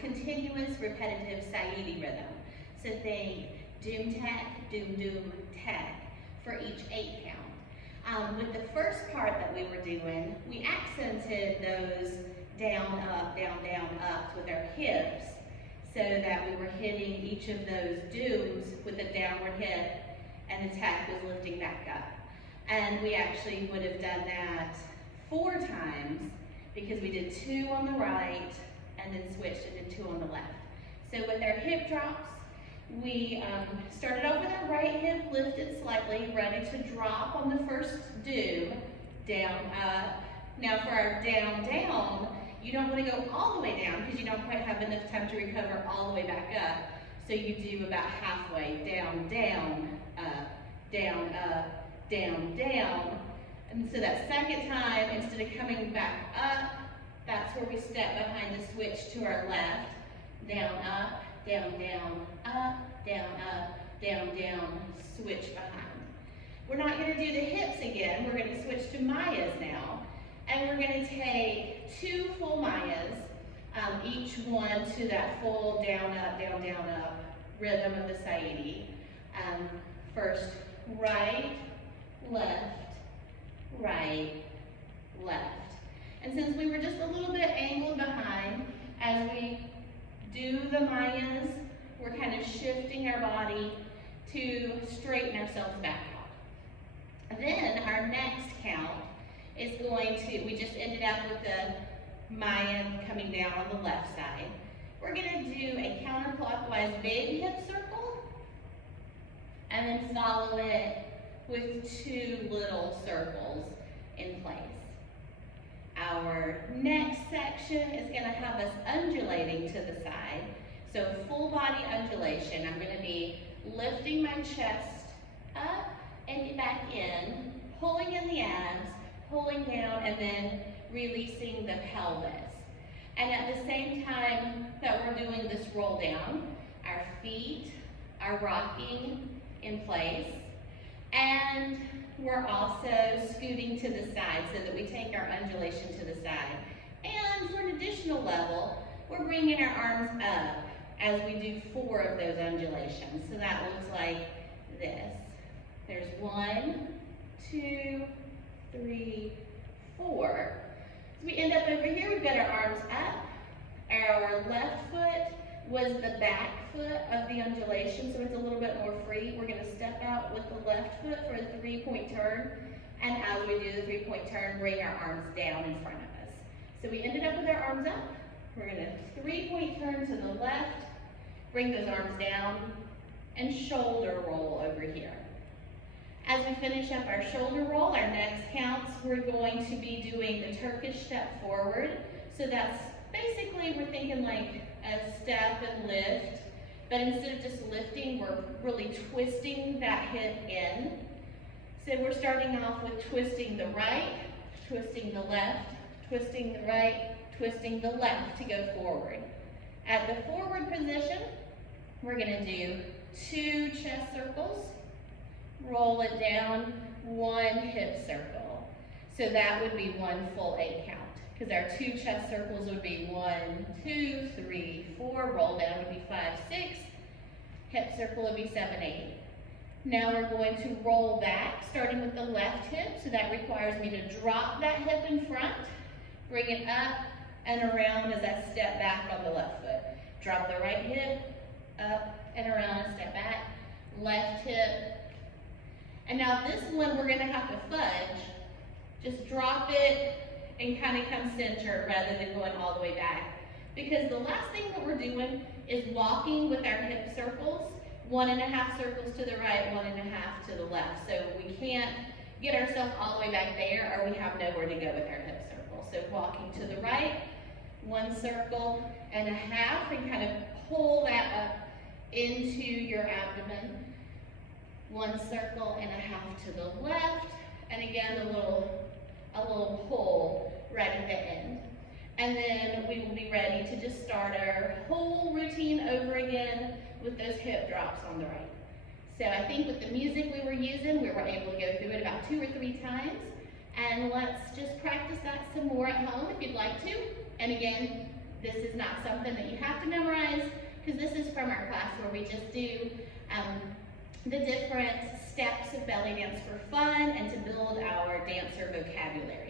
continuous repetitive Saidi rhythm. So think doom tech, doom doom tech for each 8 count. With the first part that we were doing, we accented those down, ups with our hips so that we were hitting each of those dooms with a downward hip and the tech was lifting back up. And we actually would have done that 4 times because we did 2 on the right and then switched and did 2 on the left. So with our hip drops, we started off with our right hip lifted slightly, ready to drop on the first doom, down, up. Now for our down, down, you don't want to go all the way down because you don't quite have enough time to recover all the way back up. So you do about halfway, down, down, up, down, up, down, down. And so that second time, instead of coming back up, that's where we step behind the switch to our left, down, up, down, down, up, down, switch behind. We're not going to do the hips again. We're going to switch to Mayas now. And we're going to take 2 full Mayas, each one to that full down, up rhythm of the Saidi. First, right, left, right, left. And since we were just a little bit angled behind, as we do the Mayas, we're kind of shifting our body to straighten ourselves back out. Then our next count is going to, we just ended up with the Maya coming down on the left side. We're going to do a counterclockwise big hip circle and then follow it with 2 little circles in place. Our next section is going to have us undulating to the side. So full body undulation. I'm going to be lifting my chest up and back in, pulling in the abs, pulling down, and then releasing the pelvis. And at the same time that we're doing this roll down, our feet are rocking in place, and we're also scooting to the side so that we take our undulation to the side. And for an additional level, we're bringing our arms up as we do 4 of those undulations. So that looks like this. There's 1, 2, 3, 4. So we end up over here, we've got our arms up. Our left foot was the back foot of the undulation, so it's a little bit more free. We're going to step out with the left foot for a 3-point turn, and as we do the 3-point turn, bring our arms down in front of us. So we ended up with our arms up. We're going to 3-point turn to the left, bring those arms down, and shoulder roll over here. As we finish up our shoulder roll, our next counts, we're going to be doing the Turkish step forward. So that's basically, we're thinking like a step and lift, but instead of just lifting, we're really twisting that hip in. So we're starting off with twisting the right, twisting the left, twisting the right, twisting the left to go forward. At the forward position, we're going to do 2 chest circles, roll it down, 1 hip circle. So that would be 1 full 8 count, because our 2 chest circles would be 1, 2, 3, 4, roll down would be 5, 6, hip circle would be 7, 8. Now we're going to roll back, starting with the left hip, so that requires me to drop that hip in front, bring it up and around as I step back on the left foot. Drop the right hip, up and around and step back, left hip. And now this one we're going to have to fudge. Just drop it and kind of come center rather than going all the way back. Because the last thing that we're doing is walking with our hip circles, 1.5 circles to the right, 1.5 to the left. So we can't get ourselves all the way back there, or we have nowhere to go with our hip circle. So walking to the right, 1.5 circles, and kind of pull that up into your abdomen. 1.5 circles to the left, and again a little pull right at the end. And then we will be ready to just start our whole routine over again with those hip drops on the right. So I think with the music we were using, we were able to go through it about 2 or 3 times. And let's just practice that some more at home if you'd like to. And again, This is not something that you have to memorize, because this is from our class where we just do the different steps of belly dance for fun and to build our dancer vocabulary.